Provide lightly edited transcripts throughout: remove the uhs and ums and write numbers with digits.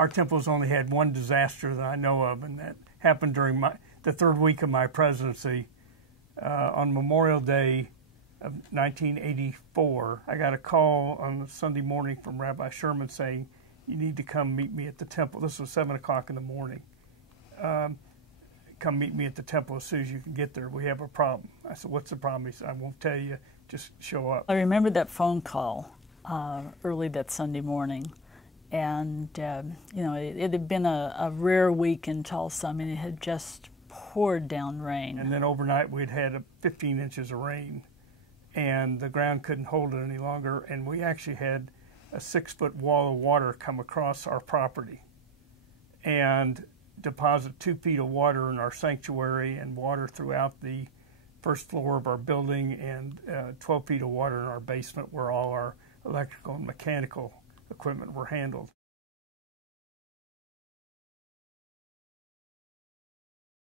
our temple's only had one disaster that I know of, and that happened during the third week of my presidency. On Memorial Day of 1984, I got a call on Sunday morning from Rabbi Sherman saying, "You need to come meet me at the temple." This was 7 o'clock in the morning. Come meet me at the temple as soon as you can get there. We have a problem. I said, "What's the problem?" He said, "I won't tell you. Just show up." I remember that phone call early that Sunday morning. And, you know, it had been a rare week in Tulsa. I mean, it had just poured down rain. And then overnight we'd had 15 inches of rain, and the ground couldn't hold it any longer, and we actually had a 6-foot wall of water come across our property and deposit 2 feet of water in our sanctuary and water throughout the first floor of our building, and 12 feet of water in our basement where all our electrical and mechanical equipment were handled.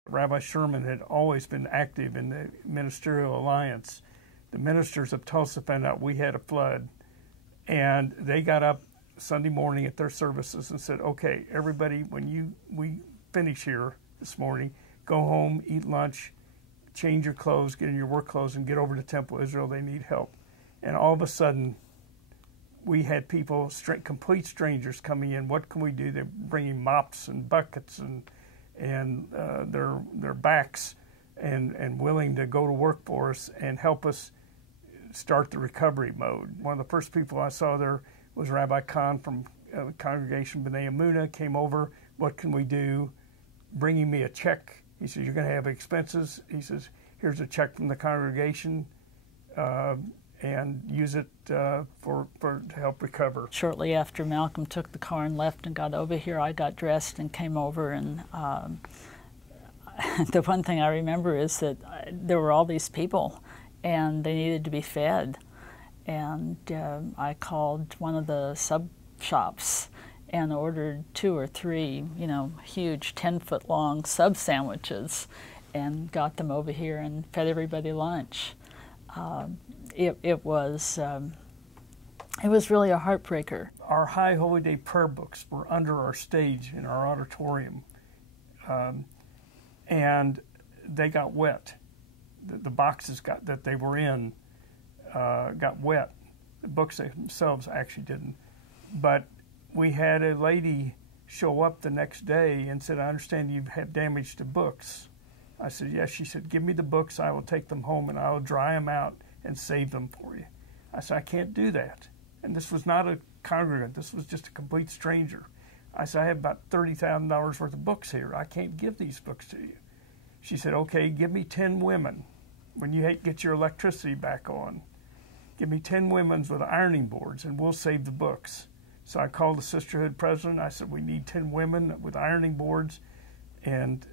Rabbi Sherman had always been active in the Ministerial Alliance. The ministers of Tulsa found out we had a flood, and they got up Sunday morning at their services and said, "Okay, everybody, when we finish here this morning, go home, eat lunch, change your clothes, get in your work clothes, and get over to Temple Israel. They need help." And all of a sudden, we had people, complete strangers, coming in. What can we do? They're bringing mops and buckets and their backs, and willing to go to work for us and help us start the recovery mode. One of the first people I saw there was Rabbi Khan from Congregation B'nai Emunah. Came over. "What can we do?" Bringing me a check. He says, "You're going to have expenses." He says, "Here's a check from the congregation, and use it to help recover." Shortly after Malcolm took the car and left and got over here, I got dressed and came over, and the one thing I remember is that there were all these people, and they needed to be fed. And I called one of the sub shops and ordered 2 or 3, you know, huge 10-foot long sub sandwiches, and got them over here and fed everybody lunch. It was really a heartbreaker. Our High Holy Day prayer books were under our stage in our auditorium, and they got wet. The boxes that they were in got wet. The books themselves actually didn't. But we had a lady show up the next day and said, "I understand you have damage to books." I said, "Yes." She said, "Give me the books. I will take them home and I will dry them out and save them for you." I said, "I can't do that." And this was not a congregant. This was just a complete stranger. I said, "I have about $30,000 worth of books here. I can't give these books to you." She said, "Okay, give me 10 women. When you get your electricity back on, give me 10 women with ironing boards and we'll save the books." So I called the sisterhood president. I said, "We need 10 women with ironing boards and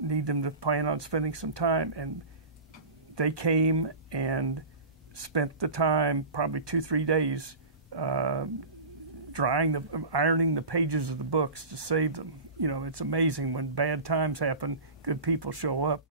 need them to plan on spending some time." And they came and spent the time, probably 2-3 days, ironing the pages of the books to save them. You know, it's amazing when bad times happen, good people show up.